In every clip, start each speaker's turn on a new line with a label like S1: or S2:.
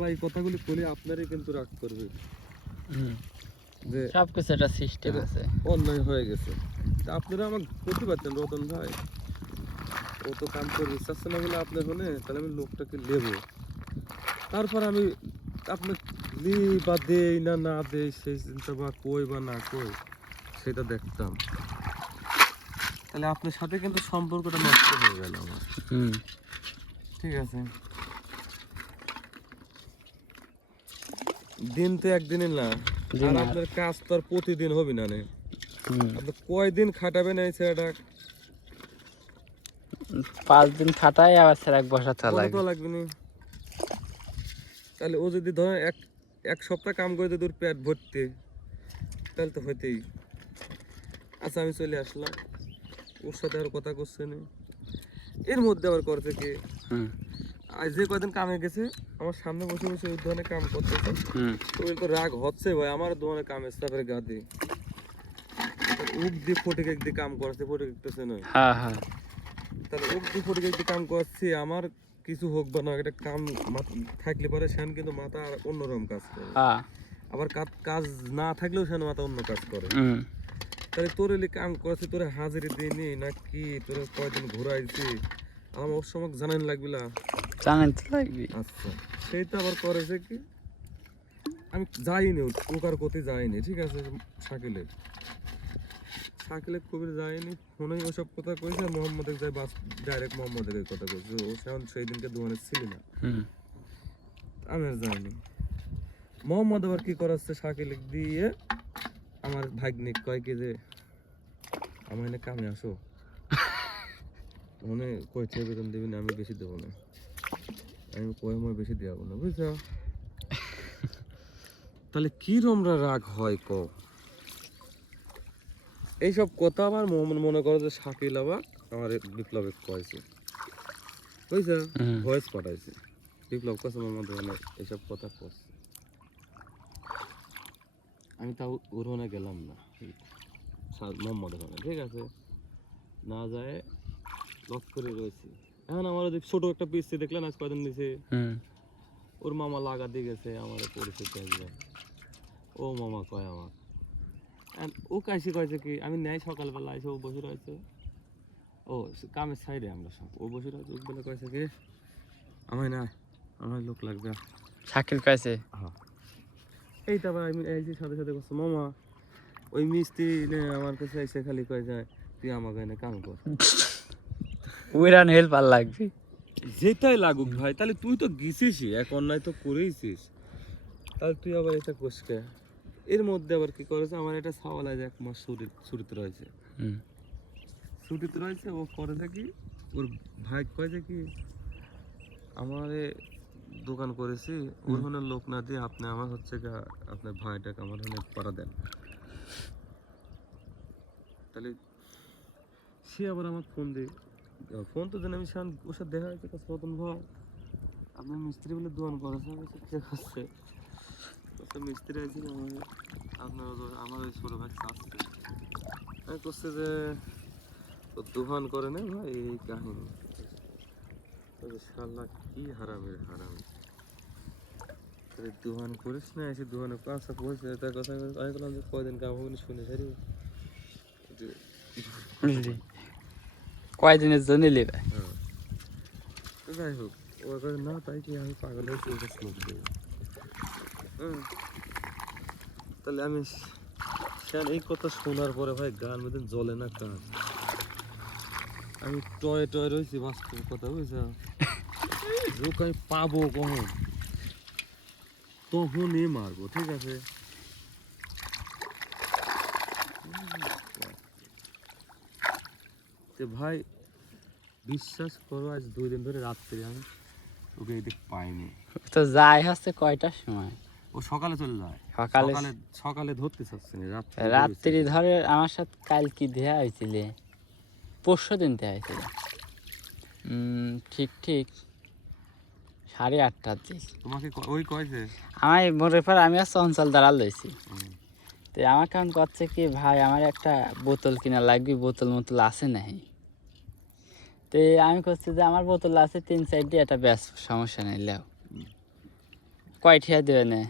S1: ভাই কথাগুলি বলে আপনারই কিন্তু রাগ করবে।
S2: হুম।
S1: যে
S2: সব কিছু একটা সিস্টেম আছে।
S1: অন্যায় হয়ে গেছে। তা আপনারা আমাকে করতে পারতেন রতন ভাই। ও তো কাম করে চাচ্ছে না বলে আপনি হলে তাহলে আমি লোকটাকে নেব তারপর আমি আপনি লি বা দেই না না দেই সেই চিন্তা বা কই বা না কই সেটা দেখতাম। তাহলে আপনার সাথে কিন্তু সম্পর্কটা নষ্ট হয়ে গেল আমার।
S2: হুম।
S1: ঠিক আছে? দিন তো একদিনই না। আর আপনার কাজ তো আর প্রতিদিন হবে না আপনি কয়দিন খাটাবেন এই ছেলেটা?
S2: পাঁচ দিন খাটাই আবার থাকা
S1: বলো
S2: লাগবে।
S1: লাগবে না। তাহলে ও যদি ধরেন এক এক সপ্তাহ কাম করে যদি ওর পেট ভরতে তাহলে তো হইতেই। আচ্ছা আমি চলে আসলাম। ওর সাথে আর কথা করছে না। এর মধ্যে আবার করছে কি?
S2: হুম।
S1: যে কয়দিন কামে গেছে আমার সামনে বসে বসে ওই ধরনের কাম করতেছে। ওই তো রাগ হচ্ছে ভাই আমার কাম স্টাফের গা দিয়ে উক দিয়ে দিয়ে কাম না।
S2: হ্যাঁ হ্যাঁ।
S1: তাহলে ওক দিয়ে দিয়ে কাম আমার কিছু হোক বা না এটা কাম থাকলে পরে সেন কিন্তু মাথা আর অন্যরকম কাজ করে।
S2: হ্যাঁ।
S1: আবার কাজ না থাকলেও সেন মাথা অন্য কাজ করে। তাহলে তোর এলি কাম করছে তোরে হাজিরি দিইনি না কি তোরে কয়দিন ঘুরাইছি? আমার ওর সময় জানান লাগবে
S2: তো লাগবে।
S1: আচ্ছা সেইটা আবার করেছে কি? আমি যাইনি ওকার কোথায় যাইনি ঠিক আছে শাকিলের শাকিলের কবির যাইনি ফোনে ওসব কথা কইছে মোহাম্মদের যাই বাস ডাইরেক্ট মোহাম্মদের কথা কইছে। ও সেমন সেই দিনকে দোকানে ছিল না। আমি আর যাইনি। মোহাম্মদ আবার কি করাচ্ছে শাকিল দিয়ে? আমার ভাগ্নিক কয় কি যে আমার এনে কামে আসো। মনে কয়েছে বেতন দেবি না আমি বেশি দেবো না। আমি বেশি দেওয়াবো না বুঝছ? তাহলে কি রমরা রাগ হয় ক? এইসব কথা আবার মনে মনে করো যে শাকিল আবার আমার বিপ্লবে কয়েছে। বুঝছ? ভয়েস পাঠাইছে। বিপ্লব আমাদের মানে এইসব কথা করছে। আমি তাও ওর গেলাম না। মোহাম্মদ ওখানে ঠিক আছে? না যায় লক করে রয়েছি। এখন আমার ছোট একটা পিসি দেখলেন? আজ কয়দিন দিছে? ওর মামা লাগা দিয়ে গেছে আমার পরিচিত একজন। ও মামা কয় আমার? ও কাইসি কয়েছে কি আমি নেয় সকালবেলা এসে ও বসে রয়েছে। ও কামের সাইডে আমরা সব ও বসে রয়েছে বলে কয়েছে কি আমায় না আমার লোক লাগবে।
S2: শাকিল কাছে
S1: হ্যাঁ। এই তো আবার আমি এই যে সাথে সাথে করছে মামা ওই মিস্ত্রি আমার কাছে এসে খালি কয়ে যায় তুই আমাকে এনে কাম কর।
S2: উইরান হেল্পার লাগবে।
S1: যেটাই লাগুক ভাই তাহলে তুই তো গেছিসই এক অন্যায় তো করেইছিস। তাহলে তুই আবার এটা কোষকে এর মধ্যে আবার কি করেছে? আমার এটা সাওয়ালা এক মাস ছুটি ছুটিতে রয়েছে। ছুটিতে রয়েছে ও করে থাকি ওর ভাই কয় যে কি আমার দোকান করেছি ওর হনে লোক না দিয়ে আপনি আমার হচ্ছে আপনার ভাইটাকে আমার হনে পাড়া দেন। তাহলে সে আবার আমার ফোন দিয়ে। ফোন তো দেন আমি সান ওর সাথে দেখা হয়েছে কাছে রতন ভাই। আপনার মিস্ত্রি বলে দোকান করেছে আমি আছে তো মিস্ত্রি আছে আমার আপনার ওই- আমার ওই ছোটো ভাই আসছে আমি করছে যে তো দোকান করে না ভাই এই কাহিনী। তবে শালা কি হারামের হারাম। তাহলে দোকান করিস না এসে দোকানে কাঁচা পয়সা তার কথা আমি বললাম যে কয়দিন কাম হবে শুনে সারি
S2: কয়দিনের জন্য নেবে?
S1: হ্যাঁ। যাই হোক ও করে না তাই কি আমি পাগল হয়ে চলতে স্মোক দেবো হ্যাঁ তাহলে আমি স্যার এই কথা শোনার পরে ভাই গান মধ্যে জ্বলে না কান? আমি টয়ে টয়ে রয়েছি বাস্তব কথা বুঝছ? লোক আমি পাবো কখন? তখনই মারবো ঠিক আছে? তে ভাই বিশ্বাস করো আজ দুই দিন ধরে রাত্রে আমি ওকে এদিক পাইনি।
S2: তো যাই হচ্ছে কয়টার সময়?
S1: ও সকালে চলে যায়।
S2: সকালে
S1: সকালে ধরতে চাচ্ছে না রাত্রে
S2: রাত্রি ধরে আমার সাথে কাল কি দেয়া হয়েছিল পরশু দিন দেওয়া হয়েছিল ঠিক ঠিক সাড়ে আটটার দিক।
S1: তোমাকে ওই কয়েছে?
S2: আমার মোটের পর আমি আর চঞ্চল দাঁড়াল লইছি তো আমার কেমন করছে কি ভাই আমার একটা বোতল কিনা লাগবে বোতল মোতল আছে নাই তো আমি করছি যে আমার বোতল আছে, তিন চারটি একটা ব্যাস, সমস্যা নেই, লেও। কয় ঠিয়া দেবে না।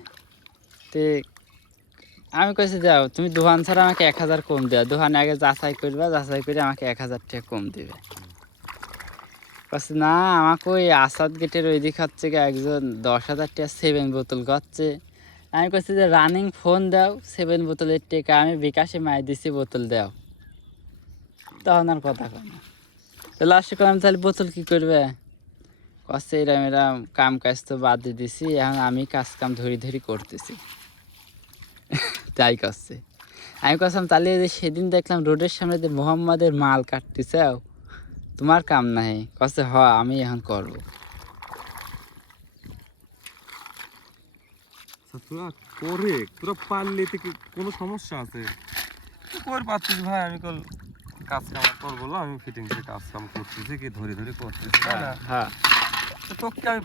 S2: তে আমি কইছি, যাও, তুমি দোকান ছাড়া আমাকে এক হাজার কম দেওয়া দোকানে আগে যাচাই করবা, যাচাই করে আমাকে এক হাজার টাকা কম দেবে। কচ্ছে না, আমাকে ওই আসাদ গেটের ওই দিক হচ্ছে একজন দশ হাজার টাকা সেভেন বোতল করছে আমি কইছি যে রানিং ফোন দাও সেভেন বোতলের টেকা, আমি বিকাশে মাই দিছি, বোতল দাও। তখন আর কথা কয় না। লাস্টে করলাম তাহলে বোতল কি করবে? কষ্ট এরম এরম কাম কাজ তো বাদ দিয়ে দিছি এখন আমি কাজ কাম ধরি ধরি করতেছি। তাই করছে আমি কসম তাহলে যে সেদিন দেখলাম রোডের সামনে যে মোহাম্মদের মাল কাটতেছে তোমার কাম নাই। কসে হ আমি এখন করব।
S1: আচ্ছা, তোরা পারলে কোনো সমস্যা আছে? ভাই? আমি কল কাজ কাম কর আমি ফিটিংসে কাজ কাম করতেছি কি ধরে ধরে করতেছি।
S2: হ্যাঁ।
S1: তোকে আমি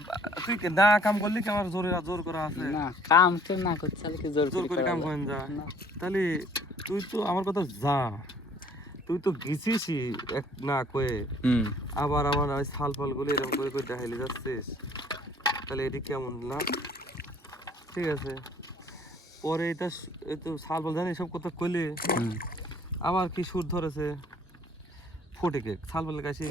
S1: তুই না কাম করলি কি আমার জোরে জোর করা আছে?
S2: না কাম তো না করতে কি জোর
S1: জোর করে কাম করেন যা। তাহলে তুই তো আমার কথা যা। তুই তো গেছিসই এক না কয়ে।
S2: হুম।
S1: আবার আমার ওই ছাল ফালগুলো এরকম করে করে দেখাইলে যাচ্ছিস। তাহলে এটি কেমন না? ঠিক আছে। পরে এটা তো ছাল ফাল জানি সব কথা কইলে। আবার কি সুর ধরেছে? ফটিকে ছাল ফাল কাছে